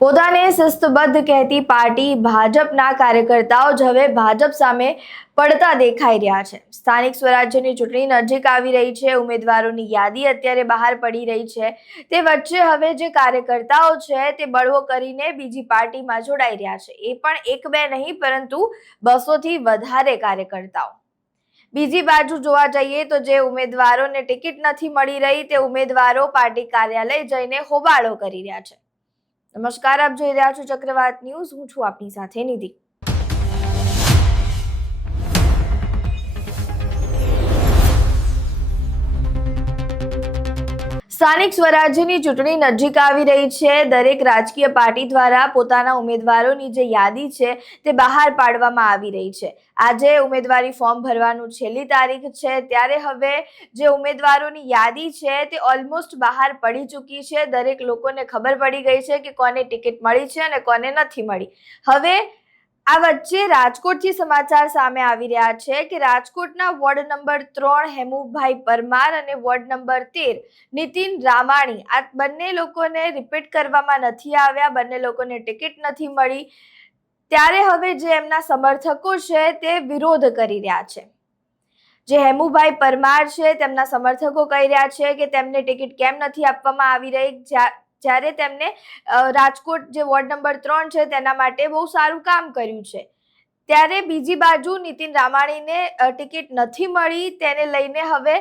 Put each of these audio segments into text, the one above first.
પોતાને શિસ્તબદ્ધ કહેતી પાર્ટી ભાજપના કાર્યકર્તાઓ જ હવે ભાજપ સામે પડતા દેખાઈ રહ્યા છે। સ્થાનિક સ્વરાજ્યની ચૂંટણી નજીક આવી રહી છે। ઉમેદવારોની યાદી અત્યારે બહાર પડી રહી છે। તે વચ્ચે હવે જે કાર્યકર્તાઓ છે તે બળવો કરીને બીજી પાર્ટીમાં જોડાઈ રહ્યા છે। એ પણ એક બે નહીં પરંતુ 200 થી વધારે કાર્યકર્તાઓ। બીજી બાજુ જોવા જઈએ તો જે ઉમેદવારોને ટિકિટ નથી મળી રહી તે ઉમેદવારો પાર્ટી કાર્યાલય જઈને હોબાળો કરી રહ્યા છે। નમસ્કાર, આપ જોઈ રહ્યા છો ચક્રવાત ન્યૂઝ। હું છું આપની સાથે નિધિ। સ્થાનિક સ્વરાજ્યની ચૂંટણી નજીક આવી રહી છે। દરેક રાજકીય પાર્ટી દ્વારા પોતાના ઉમેદવારોની જે યાદી છે તે બહાર પાડવામાં આવી રહી છે। આજે ઉમેદવારી ફોર્મ ભરવાનું છેલ્લી તારીખ છે, ત્યારે હવે જે ઉમેદવારોની યાદી છે તે ઓલમોસ્ટ બહાર પડી ચૂકી છે। દરેક લોકોને ખબર પડી ગઈ છે કે કોને ટિકિટ મળી છે અને કોને નથી મળી। હવે આ વચ્ચે રાજકોટથી સમાચાર સામે આવી રહ્યા છે કે રાજકોટના વોર્ડ નંબર 3 હેમુભાઈ પરમાર અને વોર્ડ નંબર 13 નીતિન રામાણી, આ બંને લોકોને રિપીટ કરવામાં નથી આવ્યા, બંને લોકોને ટિકિટ નથી મળી। ત્યારે હવે જે એમના સમર્થકો છે તે વિરોધ કરી રહ્યા છે। જે હેમુભાઈ પરમાર છે તેમના સમર્થકો કહી રહ્યા છે કે તેમને ટિકિટ કેમ નથી આપવામાં આવી રહી, જ્યારે તેમને રાજકોટ જે વોર્ડ નંબર 3 છે તેના માટે બહુ સારું કામ કર્યું છે। ત્યારે બીજી બાજુ નીતિન રામાણીને ટિકિટ નથી મળી, તેને લઈને હવે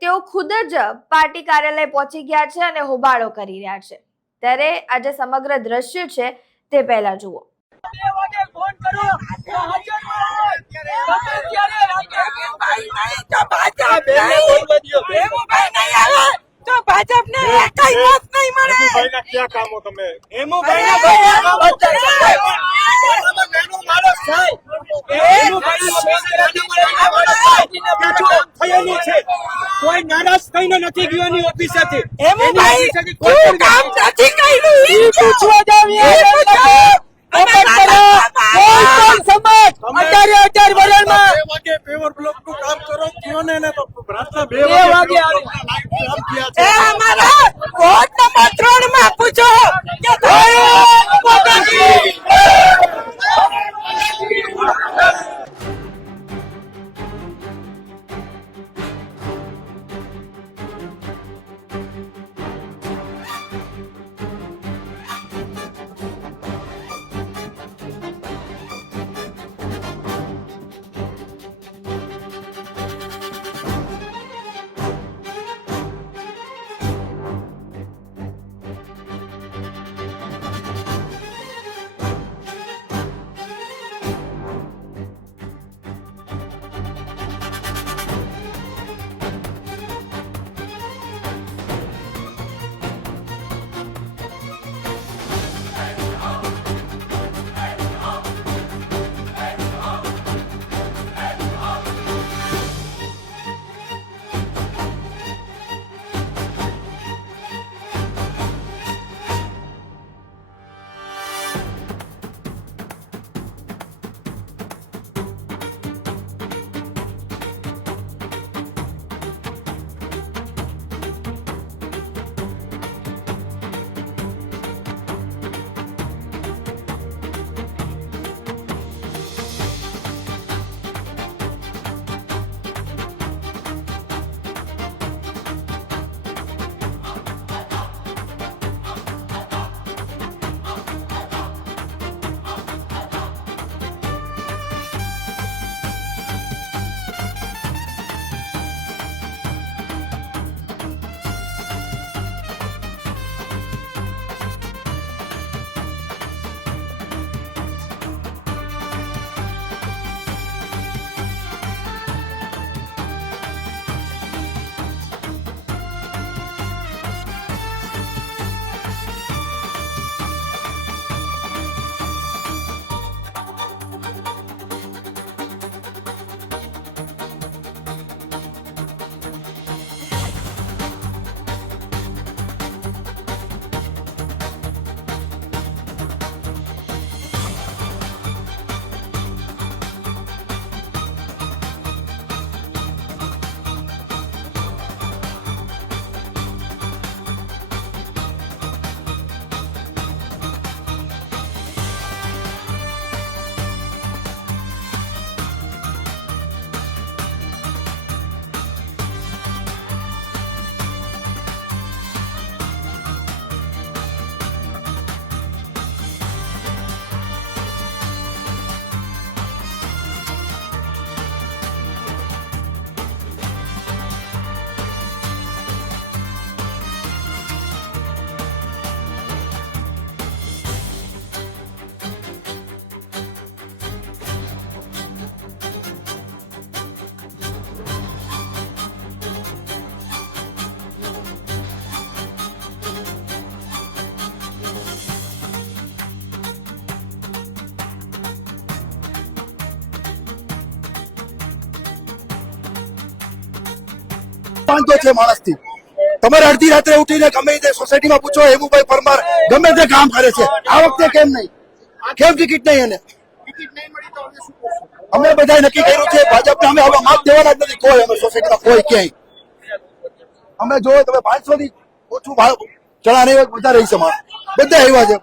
તેઓ ખુદ જ પાર્ટી કાર્યાલય પહોંચી ગયા છે અને હોબાળો કરી રહ્યા છે। ત્યારે આ જે સમગ્ર દ્રશ્ય છે તે પહેલા જુઓ। तो भाजप ने कई मत नहीं मरे। भाई ना क्या काम हो તમે हेमू भाई ना કોઈ નારાજ થઈને નથી ગયો ની ઓફિસેથી। હેમુ ભાઈ કોઈ કામ નથી કર્યું ઈ પૂછવા જાવીએ। પેવર બ્લોક નું કામ કરો કયો ને તો રાતના 2 વાગે અમારા વોર્ડ નંબર 3 માં પૂછો કે બાંધો છે માણસથી. તમારે અડધી રાત્રે ઉઠીને ગમે તે સોસાયટીમાં પૂછો, હેમુભાઈ પરમાર ગમે તે કામ કરે છે, આ વખતે કેમ નહીં? કેમ ટિકિટ નહીં? એને અમે બધા નક્કી કર્યું છે ભાજપને અમે હવે માપ દેવાના જ નથી કોઈ. અમે સોસાયટીમાં કોઈ ક્યાંય અમે જો તમે 500 થી ઓછું ચણા નહીં હોય બધા રહી છે, બધા એવા છે.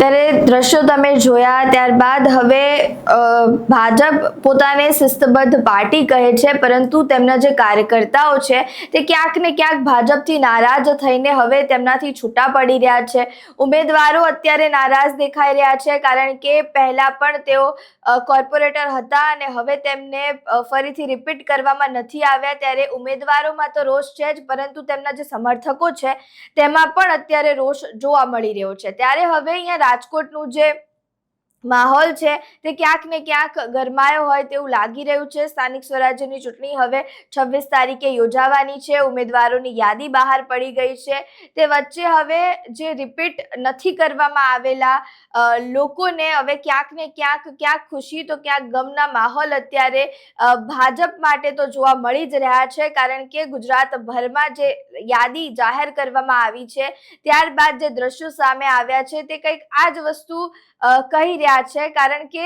ત્યારે દ્રશ્યો તમે જોયા, ત્યારબાદ હવે ભાજપ પોતાને શિસ્તબદ્ધ પાર્ટી કહે છે, પરંતુ તેમના જે કાર્યકર્તાઓ છે તે ક્યાંક ને ક્યાંક ભાજપથી નારાજ થઈને હવે તેમનાથી છૂટા પડી રહ્યા છે. ઉમેદવારો અત્યારે નારાજ દેખાઈ રહ્યા છે, કારણ કે પહેલા પણ તેઓ કોર્પોરેટર હતા અને હવે તેમને ફરીથી રિપીટ કરવામાં નથી આવ્યા. ત્યારે ઉમેદવારોમાં તો રોષ છે જ, પરંતુ તેમના જે સમર્થકો છે તેમાં પણ અત્યારે રોષ જોવા મળી રહ્યો છે. ત્યારે હવે અહીંયા રાજકોટનું જે માહોલ છે તે ક્યાંક ને ક્યાંક ગરમાયો હોય તેવું લાગી રહ્યું છે. સ્થાનિક સ્વરાજ્યની ચૂંટણી હવે 26 તારીખે યોજાવાની છે. ઉમેદવારોની યાદી બહાર પડી ગઈ છે. તે વચ્ચે હવે જે રિપીટ નથી કરવામાં આવેલા લોકોને હવે ક્યાંક ને ક્યાંક ખુશી તો ક્યાંક ગમના માહોલ અત્યારે ભાજપ માટે તો જોવા મળી જ રહ્યા છે, કારણ કે ગુજરાતભરમાં જે યાદી જાહેર કરવામાં આવી છે ત્યારબાદ જે દ્રશ્યો સામે આવ્યા છે તે કંઈક આ જ વસ્તુ કહી રહ્યા છે. કારણ કે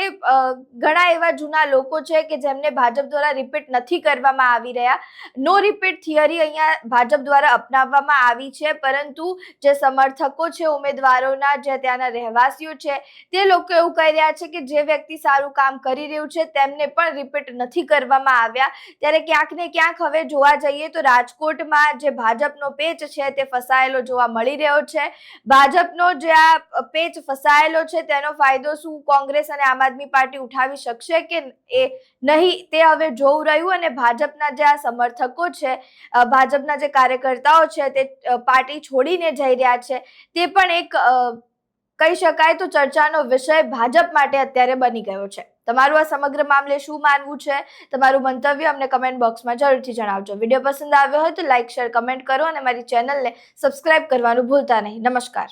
ઘણા એવા જૂના લોકો છે કે જેમને ભાજપ દ્વારા રિપીટ નથી કરવામાં આવી રહ્યા. નો રિપીટ થિયરી અહીંયા ભાજપ દ્વારા અપનાવવામાં આવી છે, પરંતુ જે સમર્થકો છે ઉમેદવારોના, જે ત્યાંના રહેવાસીઓ છે તે લોકો એવું કહી રહ્યા છે કે જે વ્યક્તિ સારું કામ કરી રહ્યું છે તેમને પણ રિપીટ નથી કરવામાં આવ્યા. ત્યારે ક્યાંક ને ક્યાંક હવે જોવા જઈએ તો રાજકોટમાં જે ભાજપનો પેચ છે તે ફસાયેલો જોવા મળી રહ્યો છે. ભાજપનો જે આ પેચ ફસાયેલો છે તેનો ફાયદો શું કોંગ્રેસ અને આમ આદમી પાર્ટી ઉઠાવી શકશે કે એ નહીં તે હવે જોવું રહ્યું. અને ભાજપના જે આ સમર્થકો છે, ભાજપના જે કાર્યકર્તાઓ છે તે પાર્ટી છોડીને જઈ રહ્યા છે, તે પણ એક કહી શકાય તો ચર્ચાનો વિષય ભાજપ માટે અત્યારે બની ગયો છે. તમારું આ સમગ્ર મામલે શું માનવું છે? તમારું મંતવ્ય અમને કમેન્ટ બોક્સમાં જરૂરથી જણાવજો. વિડીયો પસંદ આવ્યો હોય તો લાઇક, શેર, કમેન્ટ કરો અને મારી ચેનલને સબસ્ક્રાઇબ કરવાનું ભૂલતા નહીં. નમસ્કાર.